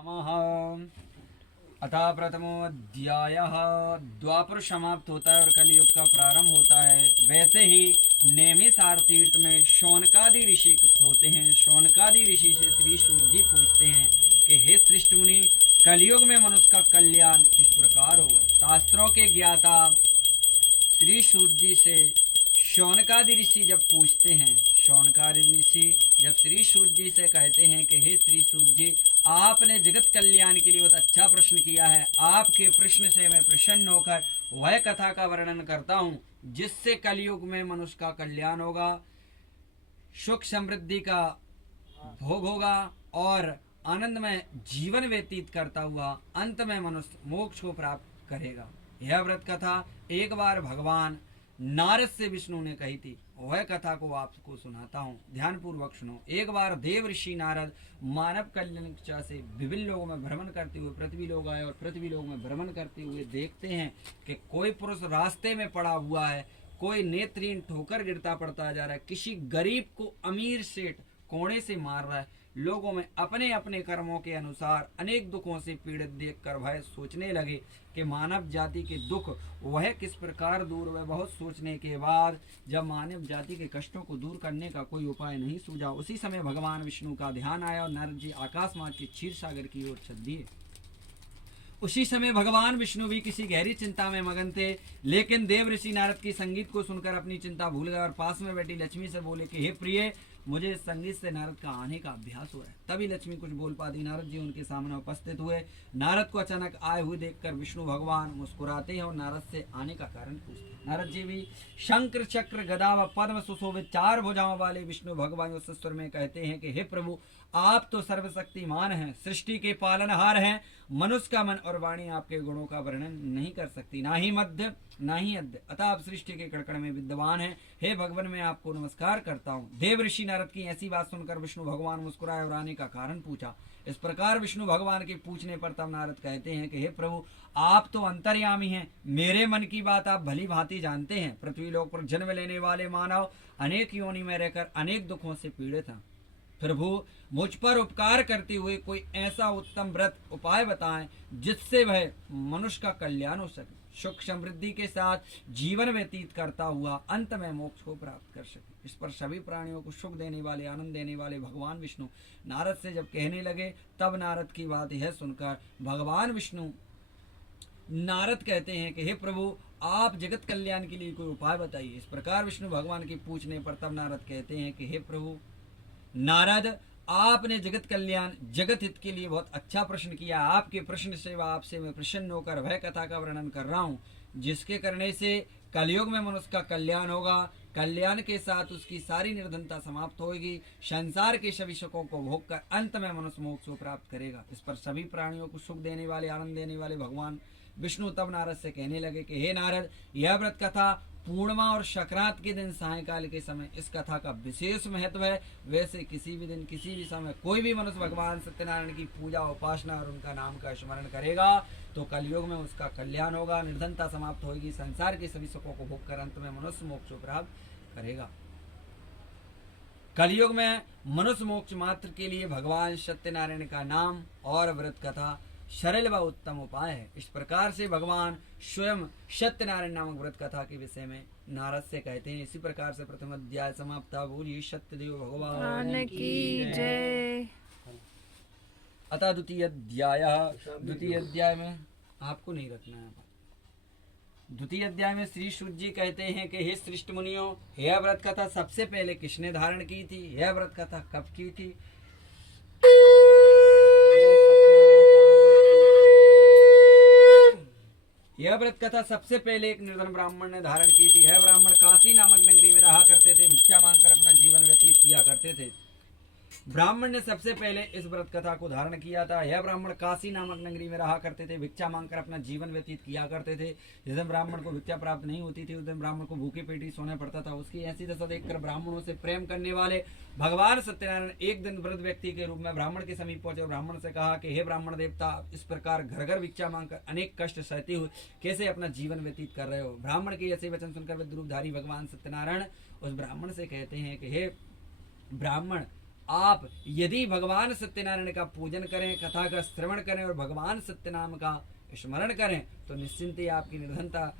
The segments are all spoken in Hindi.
नमः। अतः प्रथमोऽध्यायः। द्वापर समाप्त होता है और कलयुग का प्रारंभ होता है। वैसे ही नेमिसार तीर्थ में शौनकादि ऋषि होते हैं। शौनकादि ऋषि से श्री सूत जी पूछते हैं कि हे श्रेष्ठ मुनि, कलयुग में मनुष्य का कल्याण किस प्रकार होगा। शास्त्रों के ज्ञाता श्री सूत जी से शौनकादि ऋषि जब पूछते हैं, शौनकादि ऋषि जब श्री सूत जी से कहते हैं कि हे श्री सूत जी, आपने जगत कल्याण के लिए बहुत अच्छा प्रश्न किया है। आपके प्रश्न से मैं प्रसन्न होकर वह कथा का वर्णन करता हूँ जिससे कलयुग में मनुष्य का कल्याण होगा, सुख समृद्धि का भोग होगा और आनंदमय जीवन व्यतीत करता हुआ अंत में मनुष्य मोक्ष को प्राप्त करेगा। यह व्रत कथा एक बार भगवान नारद से विष्णु ने कही थी। वह कथा को आपको सुनाता हूँ, ध्यान पूर्वक सुनो। एक बार देव ऋषि नारद मानव कल्याण की इच्छा से विभिन्न लोगों में भ्रमण करते हुए पृथ्वी लोग आए और पृथ्वी लोग में भ्रमण करते हुए देखते हैं कि कोई पुरुष रास्ते में पड़ा हुआ है, कोई नेत्रहीन ठोकर गिरता पड़ता जा रहा है, किसी गरीब को अमीर सेठ कोड़े से मार रहा है। लोगों में अपने अपने कर्मों के अनुसार अनेक दुखों से पीड़ित देखकर वह सोचने लगे कि मानव जाति के दुख वह किस प्रकार दूर हुए। बहुत सोचने के बाद जब मानव जाति के कष्टों को दूर करने का कोई उपाय नहीं सूझा, उसी समय भगवान विष्णु का ध्यान आया और नारद जी आकाश मार्ग के क्षीर सागर की ओर चल दिए। उसी समय भगवान विष्णु भी किसी गहरी चिंता में मगन थे, लेकिन देव ऋषि नारद की संगीत को सुनकर अपनी चिंता भूल गए और पास में बैठी लक्ष्मी से बोले कि हे प्रिय, मुझे संगीत से नारद का आने का अभ्यास हो रहा है। तभी लक्ष्मी कुछ बोल पाती। नारद जी उनके सामने उपस्थित हुए। नारद को अचानक आए हुए देखकर विष्णु भगवान मुस्कुराते हैं और नारद से आने का कारण पूछते हैं। नारद जी भी शंकर चक्र गदा व पद्म सुशोभित 4 भुजाओं वाले विष्णु भगवान उस स्वर में कहते हैं कि हे प्रभु, आप तो सर्वशक्तिमान हैं, सृष्टि के पालनहार हैं। मनुष्य का मन और वाणी आपके गुणों का वर्णन नहीं कर सकती, ना ही मध्य ना ही अद्य, अतः आप सृष्टि के कड़कड़ में विद्यमान हैं। हे भगवान, मैं आपको नमस्कार करता हूँ। देव ऋषि नारद की ऐसी बात सुनकर विष्णु भगवान मुस्कुराए और आने का कारण पूछा। इस प्रकार विष्णु भगवान के पूछने पर तब नारद कहते हैं कि हे प्रभु, आप तो अंतर्यामी हैं, मेरे मन की बात आप भली भांति जानते हैं। पृथ्वी लोक पर जन्म लेने वाले मानव अनेक योनि में रहकर अनेक दुखों से पीड़ित हैं। प्रभु, मुझ पर उपकार करते हुए कोई ऐसा उत्तम व्रत उपाय बताएं जिससे वह मनुष्य का कल्याण हो सके, सुख समृद्धि के साथ जीवन व्यतीत करता हुआ अंत में मोक्ष को प्राप्त कर सके। इस पर सभी प्राणियों को सुख देने वाले, आनंद देने वाले भगवान विष्णु नारद से जब कहने लगे, तब नारद की बात यह सुनकर भगवान विष्णु नारद कहते हैं कि हे प्रभु, आप जगत कल्याण के लिए कोई उपाय बताइए। इस प्रकार विष्णु भगवान के पूछने पर तब नारद कहते हैं कि हे प्रभु नारद, आपने जगत कल्याण जगत हित के लिए बहुत अच्छा प्रश्न किया। आपके प्रश्न से व आपसे मैं प्रसन्न होकर वह कथा का वर्णन कर रहा हूँ जिसके करने से कलयुग में मनुष्य का कल्याण होगा। कल्याण के साथ उसकी सारी निर्धनता समाप्त होगी, संसार के सभी सुखों को भोग कर अंत में मनुष्य मोक्ष को प्राप्त करेगा। इस पर सभी प्राणियों को सुख देने वाले, आनंद देने वाले भगवान विष्णु तब नारद से कहने लगे कि हे नारद, यह व्रत कथा पूर्णिमा और संक्रांत के दिन सायंकाल के समय इस कथा का विशेष महत्व है। वैसे किसी भी दिन, किसी भी समय कोई भी मनुष्य भगवान सत्यनारायण की पूजा, उपासना और उनका नाम का स्मरण करेगा तो कलयुग में उसका कल्याण होगा, निर्धनता समाप्त होगी, संसार के सभी सुखों को भोग कर अंत में मनुष्य मोक्ष प्राप्त करेगा। कलयुग में मनुष्य मोक्ष मात्र के लिए भगवान सत्यनारायण का नाम और व्रत कथा सरल व उत्तम उपाय है। इस प्रकार से भगवान स्वयं सत्यनारायण नामक व्रत कथा के विषय में नारद से कहते हैं। इसी प्रकार से प्रथम अध्याय समाप्त। बोलिए सत्यदेव भगवान की जय। अतः द्वितीय अध्याय में आपको नहीं रखना है। द्वितीय अध्याय में श्री सूत जी कहते हैं कि हे श्रेष्ठ मुनियों, यह व्रत कथा सबसे पहले किसने धारण की थी, यह व्रत कथा कब की थी। यह व्रत कथा सबसे पहले एक निर्धन ब्राह्मण ने धारण की थी। यह ब्राह्मण काशी नामक नगरी में रहा करते थे, भिक्षा मांगकर अपना जीवन व्यतीत किया करते थे। ब्राह्मण ने सबसे पहले इस व्रत कथा को धारण किया था। यह ब्राह्मण काशी नामक नगरी में रहा करते थे, भिक्षा मांगकर अपना जीवन व्यतीत किया करते थे। जिस दिन ब्राह्मण को भिक्षा प्राप्त नहीं होती थी उस दिन ब्राह्मण को भूखे पेट ही सोना पड़ता था। उसकी ऐसी दशा देखकर ब्राह्मणों से प्रेम करने वाले भगवान सत्यनारायण एक दिन वृद्ध व्यक्ति के रूप में ब्राह्मण के समीप पहुंचे और ब्राह्मण से कहा कि हे ब्राह्मण देवता, इस प्रकार घर घर भिक्षा मांगकर अनेक कष्ट सहते हुए कैसे अपना जीवन व्यतीत कर रहे हो। ब्राह्मण के ऐसे वचन सुनकर विद्रूपधारी भगवान सत्यनारायण उस ब्राह्मण से कहते हैं कि हे ब्राह्मण, आप यदि भगवान सत्यनारायण का पूजन करें, कथा का श्रवण करें और भगवान सत्यनाम का स्मरण करें तो निश्चिंत ही आपकी निर्धनता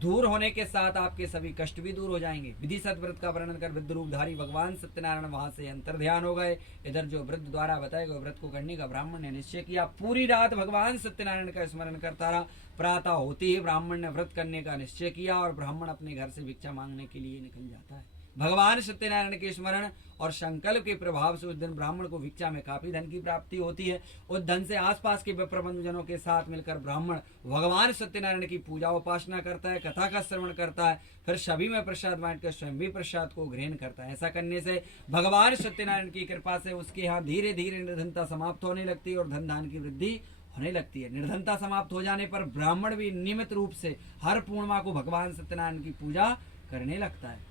दूर होने के साथ आपके सभी कष्ट भी दूर हो जाएंगे। विधि सत व्रत का वर्णन कर वृद्ध रूपधारी भगवान सत्यनारायण वहां से अंतर ध्यान हो गए। इधर जो वृद्ध द्वारा बताए गए व्रत को करने का ब्राह्मण ने निश्चय किया। पूरी रात भगवान सत्यनारायण का स्मरण करता रहा। प्रातः होते ही ब्राह्मण ने व्रत करने का निश्चय किया और ब्राह्मण अपने घर से भिक्षा मांगने के लिए निकल जाता है। भगवान सत्यनारायण के स्मरण और संकल्प के प्रभाव से उस दिन ब्राह्मण को भिक्षा में काफी धन की प्राप्ति होती है। उस धन से आसपास के प्रबंधजनों के साथ मिलकर ब्राह्मण भगवान सत्यनारायण की पूजा उपासना करता है, कथा का श्रवण करता है, फिर सभी में प्रसाद बांटकर स्वयं भी प्रसाद को ग्रहण करता है। ऐसा करने से भगवान सत्यनारायण की कृपा से उसके यहाँ धीरे धीरे निर्धनता समाप्त होने लगती है और धन धान की वृद्धि होने लगती है। निर्धनता समाप्त हो जाने पर ब्राह्मण भी नियमित रूप से हर पूर्णिमा को भगवान सत्यनारायण की पूजा करने लगता है।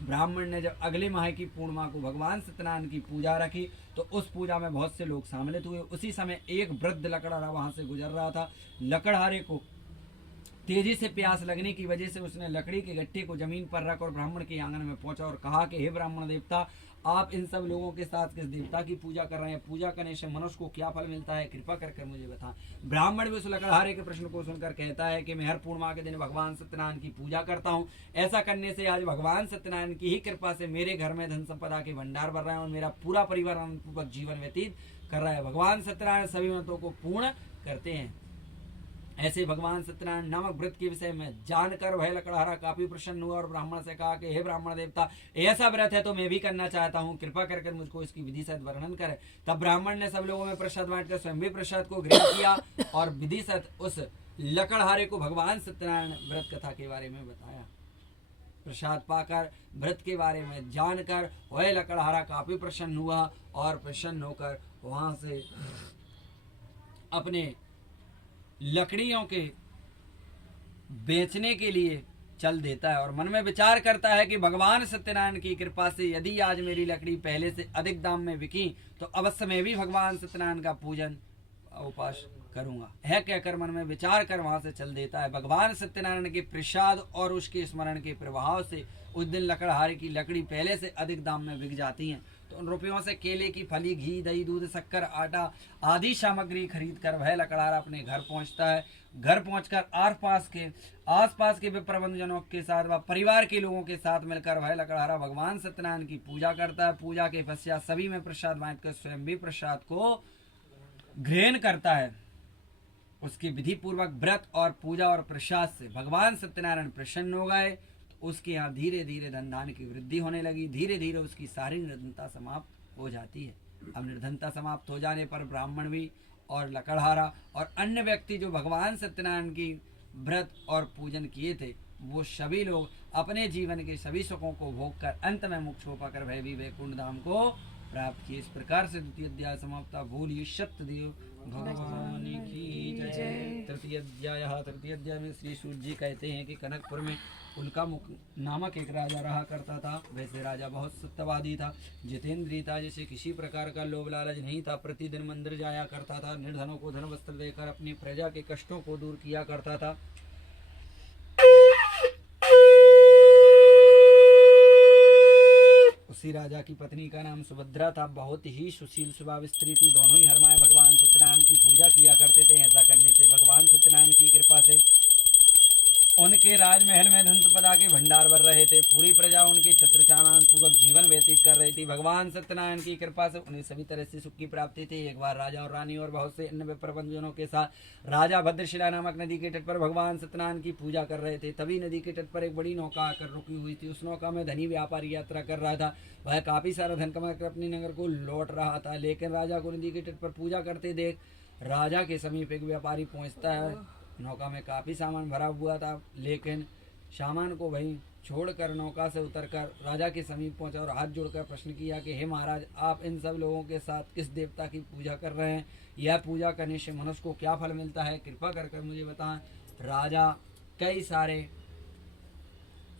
ब्राह्मण ने जब अगले माह की पूर्णिमा को भगवान सत्यनारायण की पूजा रखी तो उस पूजा में बहुत से लोग सम्मिलित हुए। उसी समय एक वृद्ध लकड़हारा वहां से गुजर रहा था। लकड़हारे को तेजी से प्यास लगने की वजह से उसने लकड़ी के गट्टे को जमीन पर रख और ब्राह्मण के आंगन में पहुंचा और कहा कि हे ब्राह्मण देवता, आप इन सब लोगों के साथ किस देवता की पूजा कर रहे हैं? पूजा करने से मनुष्य को क्या फल मिलता है? कृपा कर मुझे बताएं। ब्राह्मण भी उस लकड़हारे के प्रश्न को सुनकर कहता है कि मैं हर पूर्णिमा के दिन भगवान सत्यनारायण की पूजा करता हूँ। ऐसा करने से आज भगवान सत्यनारायण की ही कृपा से मेरे घर में धन संपदा के भंडार भर रहे हैं और मेरा पूरा परिवार आनंदपूर्वक जीवन व्यतीत कर रहा है। भगवान सत्यनारायण सभी मतों को पूर्ण करते हैं। ऐसे भगवान सत्यनारायण नामक व्रत के विषय में जानकर वह लकड़हारा काफी प्रसन्न हुआ और ब्राह्मण से कहा कि हे ब्राह्मण देवता, ऐसा व्रत है तो मैं भी करना चाहता हूँ, कृपा कर मुझको इसकी विधि सहित वर्णन करे। तब ब्राह्मण ने सब लोगों में प्रसाद बांटकर स्वयं भी प्रसाद को ग्रहण किया और विधि सहित उस लकड़हारे को भगवान सत्यनारायण व्रत कथा के बारे में बताया। प्रसाद पाकर व्रत के बारे में जानकर वह लकड़हारा काफी प्रसन्न हुआ और प्रसन्न होकर वहां से अपने लकड़ियों के बेचने के लिए चल देता है और मन में विचार करता है कि भगवान सत्यनारायण की कृपा से यदि आज मेरी लकड़ी पहले से अधिक दाम में बिकी तो अवश्य मैं भी भगवान सत्यनारायण का पूजन उपास करूंगा। यह कहकर मन में विचार कर वहां से चल देता है। भगवान सत्यनारायण के प्रसाद और उसके स्मरण के प्रभाव से उस दिन लकड़हारे की लकड़ी पहले से अधिक दाम में बिक जाती है। तो उन रुपयों से केले की फली, घी, दही, दूध, शक्कर, आटा आदि सामग्री खरीद कर वह लकड़हारा अपने घर पहुंचता है। घर पहुंचकर आसपास के प्रबंधजनों के साथ व परिवार के लोगों के साथ मिलकर वह लकड़हारा भगवान सत्यनारायण की पूजा करता है। पूजा के पश्चात सभी में प्रसाद बांटकर स्वयं भी प्रसाद को ग्रहण करता है। उसकी विधि पूर्वक व्रत और पूजा और प्रसाद से भगवान सत्यनारायण प्रसन्न हो गए। उसके यहाँ धीरे धीरे धन धान की वृद्धि होने लगी। धीरे धीरे उसकी सारी निर्धनता समाप्त हो जाती है। अब निर्धनता समाप्त हो जाने पर ब्राह्मण भी और लकड़हारा और अन्य व्यक्ति जो भगवान सत्यनारायण की व्रत और पूजन किए थे वो सभी लोग अपने जीवन के सभी सुखों को भोग कर अंत में मोक्ष हो पाकर वह भी वैकुंठ धाम को प्राप्त किए। इस प्रकार से द्वितीय अध्याय समाप्त। बोलिए सत्यदेव भगवान की जय। तृतीय अध्याय में श्री सूर्य जी कहते हैं कि कनकपुर में उल्का नामक एक राजा रहा करता था। वैसे राजा बहुत सत्यवादी था, जितेंद्रिय था, जैसे किसी प्रकार का लोभ लालच नहीं था। प्रतिदिन मंदिर जाया करता था, निर्धनों को धन वस्त्र देकर अपनी प्रजा के कष्टों को दूर किया करता था। उसी राजा की पत्नी का नाम सुभद्रा था। बहुत ही सुशील स्वभाव स्त्री थी। दोनों ही हरमाए भगवान सत्यनारायण की पूजा किया करते थे। ऐसा करने से भगवान सत्यनारायण की कृपा से उनके राजमहल में धन संपदा के भंडार भर रहे थे। पूरी प्रजा उनकी छत्र छायामान पूर्वक जीवन व्यतीत कर रही थी। भगवान सत्यनारायण की कृपा से उन्हें सभी तरह से सुख की प्राप्ति थी। एक बार राजा और रानी और बहुत से अन्य प्रबंधजनों के साथ राजा भद्रशिला नामक नदी के तट पर भगवान सत्यनारायण की पूजा कर रहे थे। तभी नदी के तट पर एक बड़ी नौका आकर रुकी हुई थी। उस नौका में धनी व्यापारी यात्रा कर रहा था। वह काफी सारा धन कमाकर अपने नगर को लौट रहा था। लेकिन राजा को नदी के तट पर पूजा करते देख राजा के समीप एक व्यापारी पहुंचता है। नौका में काफी सामान भरा हुआ था, लेकिन सामान को वहीं छोड़कर नौका से उतरकर राजा के समीप पहुंचा और हाथ जोड़कर प्रश्न किया कि हे महाराज, आप इन सब लोगों के साथ किस देवता की पूजा कर रहे हैं? यह पूजा करने से मनुष्य को क्या फल मिलता है? कृपा कर मुझे बताएं। राजा कई सारे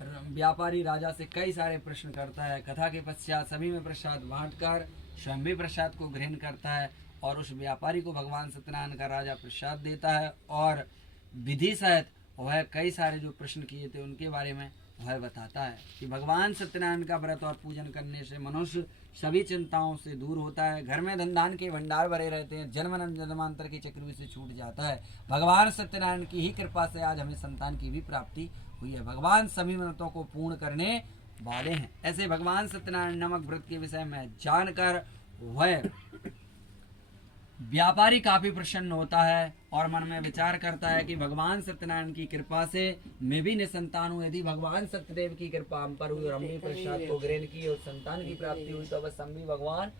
व्यापारी राजा से कई सारे प्रश्न करता है। कथा के पश्चात सभी में प्रसाद बांटकर स्वयं भी प्रसाद को ग्रहण करता है और उस व्यापारी को भगवान सत्यनारायण का राजा प्रसाद देता है और विधि सहित वह कई सारे जो प्रश्न किए थे उनके बारे में वह बताता है कि भगवान सत्यनारायण का व्रत और पूजन करने से मनुष्य सभी चिंताओं से दूर होता है, घर में धन धान के भंडार भरे रहते हैं, जन्म जन्मांतर के चक्रव्यूह से छूट जाता है। भगवान सत्यनारायण की ही कृपा से आज हमें संतान की भी प्राप्ति हुई है। भगवान सभी व्रतों को पूर्ण करने वाले हैं। ऐसे भगवान सत्यनारायण नामक व्रत के विषय में जानकर वह व्यापारी काफी प्रसन्न होता है और मन में विचार करता है कि भगवान सत्यनारायण की कृपा से मैं भी निसंतान हूँ। यदि भगवान सत्यदेव की कृपा हम पर हुई और हम भी प्रसाद को ग्रहण की और संतान की प्राप्ति हुई तो बस हम भी भगवान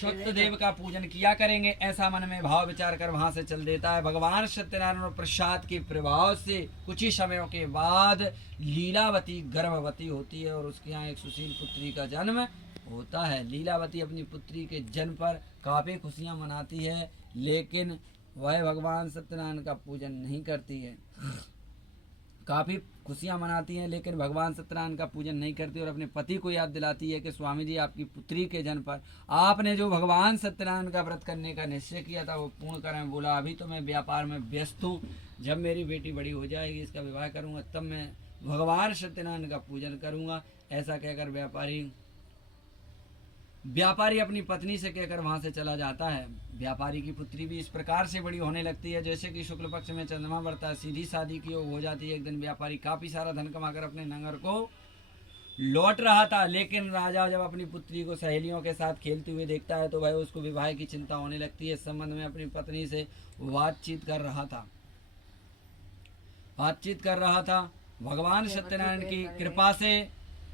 सत्यदेव का पूजन किया करेंगे। ऐसा मन में भाव विचार कर वहां से चल देता है। भगवान सत्यनारायण और प्रसाद के प्रभाव से कुछ ही समयों के बाद लीलावती गर्भवती होती है और उसके यहाँ एक सुशील पुत्री का जन्म होता है। लीलावती अपनी पुत्री के जन्म पर काफी खुशियां मनाती है, लेकिन वह भगवान सत्यनारायण का पूजन नहीं करती है। काफी खुशियां मनाती हैं लेकिन भगवान सत्यनारायण का पूजन नहीं करती और अपने पति को याद दिलाती है कि स्वामी जी, आपकी पुत्री के जन्म पर आपने जो भगवान सत्यनारायण का व्रत करने का निश्चय किया था वो पूर्ण करें। बोला अभी तो मैं व्यापार में व्यस्त हूँ, जब मेरी बेटी बड़ी हो जाएगी, इसका विवाह करूँगा, तब मैं भगवान सत्यनारायण का पूजन करूँगा। ऐसा कहकर व्यापारी अपनी पत्नी से कहकर वहां से चला जाता है। व्यापारी की पुत्री भी इस प्रकार से बड़ी होने लगती है जैसे कि शुक्ल पक्ष में चंद्रमा बढ़ता है, सीधी शादी की हो जाती है। एक दिन व्यापारी काफी सारा धन कमाकर अपने नगर को लौट रहा था, लेकिन राजा जब अपनी पुत्री को सहेलियों के साथ खेलते हुए देखता है तो वह उसको विवाह की चिंता होने लगती है। इस संबंध में अपनी पत्नी से बातचीत कर रहा था। भगवान सत्यनारायण की कृपा से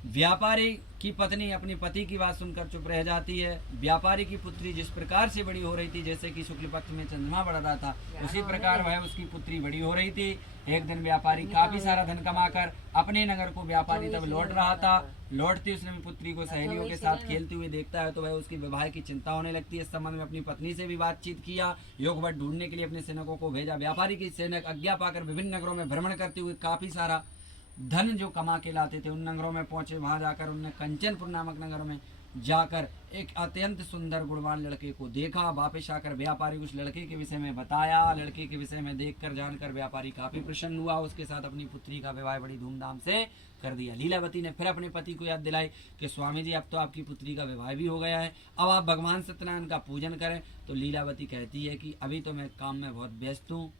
व्यापारी की पत्नी अपनी पति की बात सुनकर चुप रह जाती है। व्यापारी की पुत्री जिस प्रकार से बड़ी हो रही थी, जैसे कि शुक्ल पक्ष में चंद्रमा बढ़ रहा था, उसी प्रकार वह उसकी पुत्री बड़ी हो रही थी। एक दिन व्यापारी काफी सारा धन कमाकर अपने नगर को व्यापारी तब लौट रहा था। लौटते उसने अपनी पुत्री को सहेलियों के साथ खेलते हुए देखता है तो वह उसकी विवाह की चिंता होने लगती है। इस संबंध में अपनी पत्नी से भी बातचीत किया, योगवत ढूंढने के लिए अपने सैनिकों को भेजा। व्यापारी की सैनिक आज्ञा पाकर विभिन्न नगरों में भ्रमण करते हुए काफी सारा धन जो कमा के लाते थे उन नगरों में पहुंचे। वहां जाकर उन्होंने कंचनपुर नामक नगर में जाकर एक अत्यंत सुंदर गुणवान लड़के को देखा। वापस आकर व्यापारी उस लड़के के विषय में बताया। लड़के के विषय में देखकर जानकर व्यापारी काफी प्रसन्न हुआ। उसके साथ अपनी पुत्री का विवाह बड़ी धूमधाम से कर दिया। लीलावती ने फिर अपने पति को याद दिलाई कि स्वामी जी, अब तो आपकी पुत्री का विवाह भी हो गया है, अब आप भगवान सत्यनारायण का पूजन करें। तो लीलावती कहती है कि अभी तो मैं काम में बहुत व्यस्त हूँ,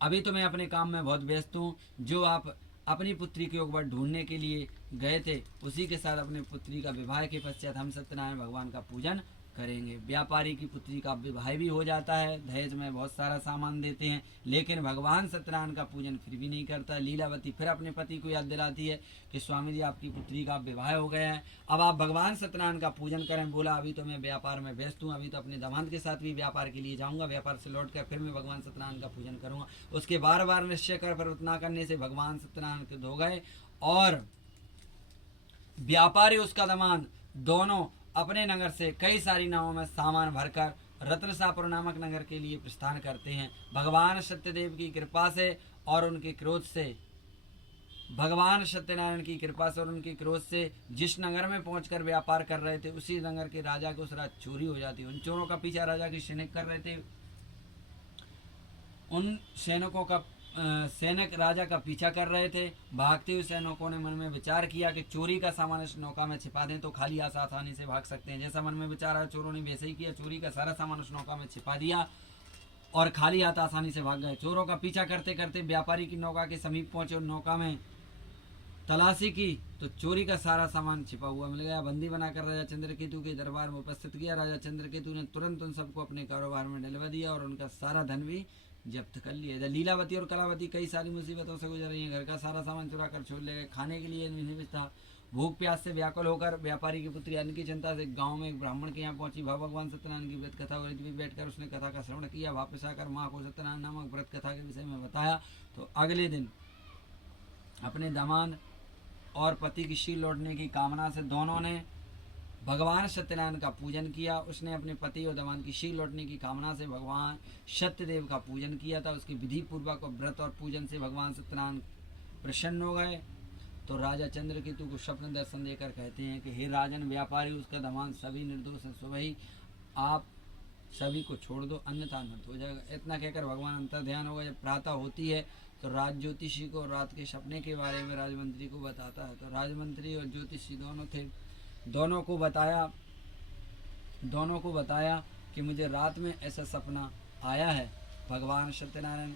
अपने काम में बहुत व्यस्त हूँ। जो आप अपनी पुत्री के ऊपर ढूंढने के लिए गए थे उसी के साथ अपनी पुत्री का विवाह के पश्चात हम सत्यनारायण भगवान का पूजन करेंगे। व्यापारी की पुत्री का विवाह भी हो जाता है। दहेज में बहुत सारा सामान देते हैं, लेकिन भगवान सत्यनारायण का पूजन फिर भी नहीं करता। लीलावती फिर अपने पति को याद दिलाती है कि स्वामी जी, आपकी पुत्री का विवाह हो गया है, अब आप भगवान सत्यनारायण का पूजन करें। बोला अभी तो मैं व्यापार में व्यस्त हूँ, अभी तो अपने दामाद के साथ भी व्यापार के लिए जाऊँगा, व्यापार से लौट कर फिर मैं भगवान सत्यनारायण का पूजन करूँगा। उसके बार बार निश्चय कर व्रत न करने से भगवान सत्यनारायण क्रुद्ध हो गए और व्यापारी उसका दामाद दोनों अपने नगर से कई सारी नावों में सामान भरकर रत्नसापुर नामक नगर के लिए प्रस्थान करते हैं। भगवान सत्यदेव की कृपा से और उनके क्रोध से, भगवान सत्यनारायण की कृपा से और उनके क्रोध से जिस नगर में पहुंचकर व्यापार कर रहे थे उसी नगर के राजा को उस रात चोरी हो जाती। उन चोरों का पीछा राजा के सैनिक कर रहे थे। उन सैनिकों का सैनिक राजा का पीछा कर रहे थे। भागते हुए सैनिकों ने मन में विचार किया कि चोरी का सामान इस नौका में छिपा दें तो खाली आसानी से भाग सकते हैं। जैसा मन में विचार आया, चोरों ने वैसे ही किया। चोरी का सारा सामान उस नौका में छिपा दिया और खाली हाथ आसानी से भाग गए। चोरों का पीछा करते करते व्यापारी की नौका के समीप पहुंचे और नौका में तलाशी की तो चोरी का सारा सामान छिपा हुआ मिल गया। बंदी बनाकर राजा चंद्रकेतु के दरबार में उपस्थित किया। राजा चंद्रकेतु ने तुरंत उन सबको अपने कारोबार में डलवा दिया और उनका सारा धन भी जब्त कर लिया। लीलावती और कलावती कई सारी मुसीबतों से गुजर रही हैं। घर का सारा सामान चुरा कर छोड़ ले गए। खाने के लिए नहीं था। भूख प्यास से व्याकुल होकर व्यापारी की पुत्री अन्न की चिंता से गांव में एक ब्राह्मण के यहाँ पहुंची। भगवान सत्यनारायण की व्रत कथा हो रही थी। बैठकर उसने कथा का श्रवण किया। वापस आकर माँ को सत्यनारायण नामक व्रत कथा के विषय में बताया। तो अगले दिन अपने दामाद और पति की शील लौटने की कामना से दोनों ने भगवान सत्यनारायण का पूजन किया। उसने अपने पति और दामाद की शील लौटने की कामना से भगवान सत्यदेव का पूजन किया था। उसकी विधि पूर्वक व्रत और पूजन से भगवान सत्यनारायण प्रसन्न हो गए। तो राजा चंद्रकेतु को स्वप्न दर्शन देकर कहते हैं कि हे राजन, व्यापारी उसका दामाद सभी निर्दोष है। सुबह ही आप सभी को छोड़ दो अन्यथा अनर्थ हो जाएगा। इतना कहकर भगवान अंतर ध्यान होगा। जब प्रातः होती है तो राज ज्योतिषी को रात के सपने के बारे में राजमंत्री को बताता है। तो राजमंत्री और ज्योतिषी दोनों थे, दोनों को बताया कि मुझे रात में ऐसा सपना आया है। भगवान सत्यनारायण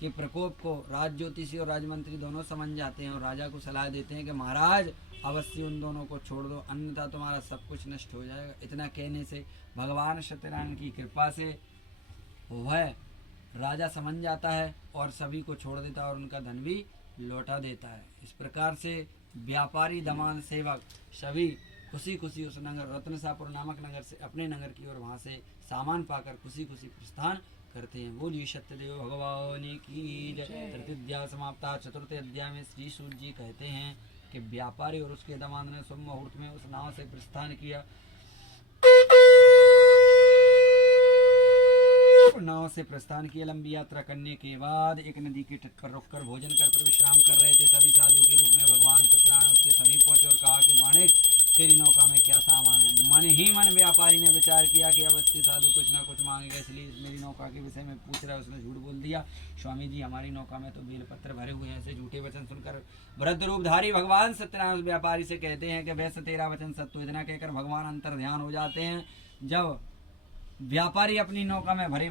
के प्रकोप को राज ज्योतिषी और राजमंत्री दोनों समझ जाते हैं और राजा को सलाह देते हैं कि महाराज अवश्य उन दोनों को छोड़ दो अन्यथा तुम्हारा सब कुछ नष्ट हो जाएगा। इतना कहने से भगवान सत्यनारायण की कृपा से वह राजा समझ जाता है और सभी को छोड़ देता है और उनका धन भी लौटा देता है। इस प्रकार से व्यापारी दमान सेवक सभी खुशी खुशी उस नगर रत्नसापुर नामक नगर से अपने नगर की ओर वहाँ से सामान पाकर खुशी खुशी प्रस्थान करते हैं। बोलिए सत्यदेव भगवान की जय। तृतीय अध्याय समाप्ता। चतुर्थ अध्याय में श्री सूत जी कहते हैं कि व्यापारी और उसके दामाद ने शुभ मुहूर्त में उस नाव से प्रस्थान किया। नाव से प्रस्थान किया। लंबी यात्रा करने के बाद एक नदी के तट पर रुककर भोजन कर विश्राम कर रहे थे। तभी साधु के रूप में भगवान सत्यनारायण उसके समीप पहुंचे और कहा कि वाणिक तेरी नौका में क्या सामान है। मन ही मन व्यापारी ने विचार किया कि अवश्य साधु कुछ ना कुछ मांगेगा, इसलिए मेरी नौका के विषय में पूछ रहा है। उसने झूठ बोल दिया। स्वामी जी हमारी नौका में तो बेलपत्र भरे हुए हैं। ऐसे झूठे वचन सुनकर वृद्ध रूपधारी भगवान सत्यनारायण उस व्यापारी से कहते हैं कि वैसे तेरा वचन सत्य। इतना कहकर भगवान अंतर ध्यान हो जाते हैं। जब व्यापारी अपनी नौका में भरे